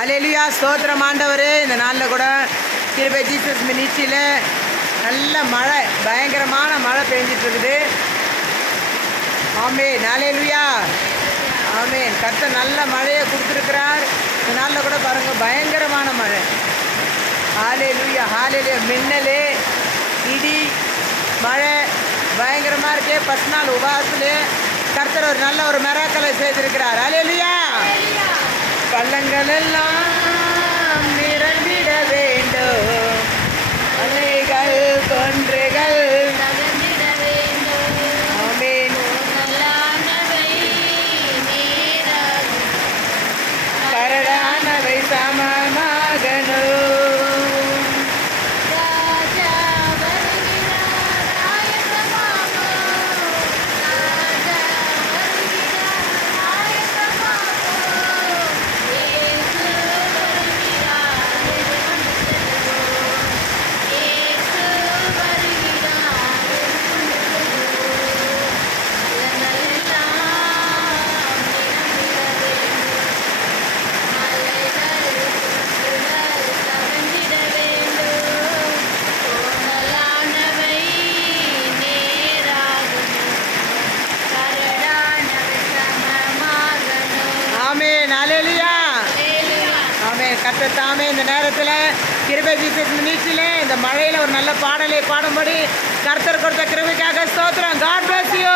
அல்லேலூயா. ஸ்தோத்திரம் ஆண்டவரே. இந்த நாளில் கூட கிருபை ஜீசஸ் மினிஸ்ட்ரியில் நல்ல மழை, பயங்கரமான மழை பெஞ்சிட்டு இருக்குது. ஆமென். அல்லேலூயா. ஆமென். கர்த்தர் நல்ல மழையை கொடுத்துருக்கிறார். இந்த நாளில் கூட பாருங்கள், பயங்கரமான மழை. ஹல்லேலூயா, ஹல்லேலூயா. மின்னலே, இடி, மழை பயங்கரமாக இருக்கே. 10 நாள் உபவாசத்திலே கர்த்தர் ஒரு நல்ல ஒரு மிராக்கலை செய்திருக்கிறார். அல்லேலூயா. பள்ளங்கள் எல்லாம் நிரம்பிட வேண்டும், அலைகள் கொன்றுகள் ஆமென். கரடானவை சமமாகணும். கர்த்தர் தாமே இந்த நேரத்தில் கிருபை ஜீசஸ் மினிஸ்ட்ரியில் இந்த மழையில் ஒரு நல்ல பாடலை பாடும்படி கர்த்தர் கொடுத்த கிருபைக்காக ஸ்தோத்திரம். God bless you.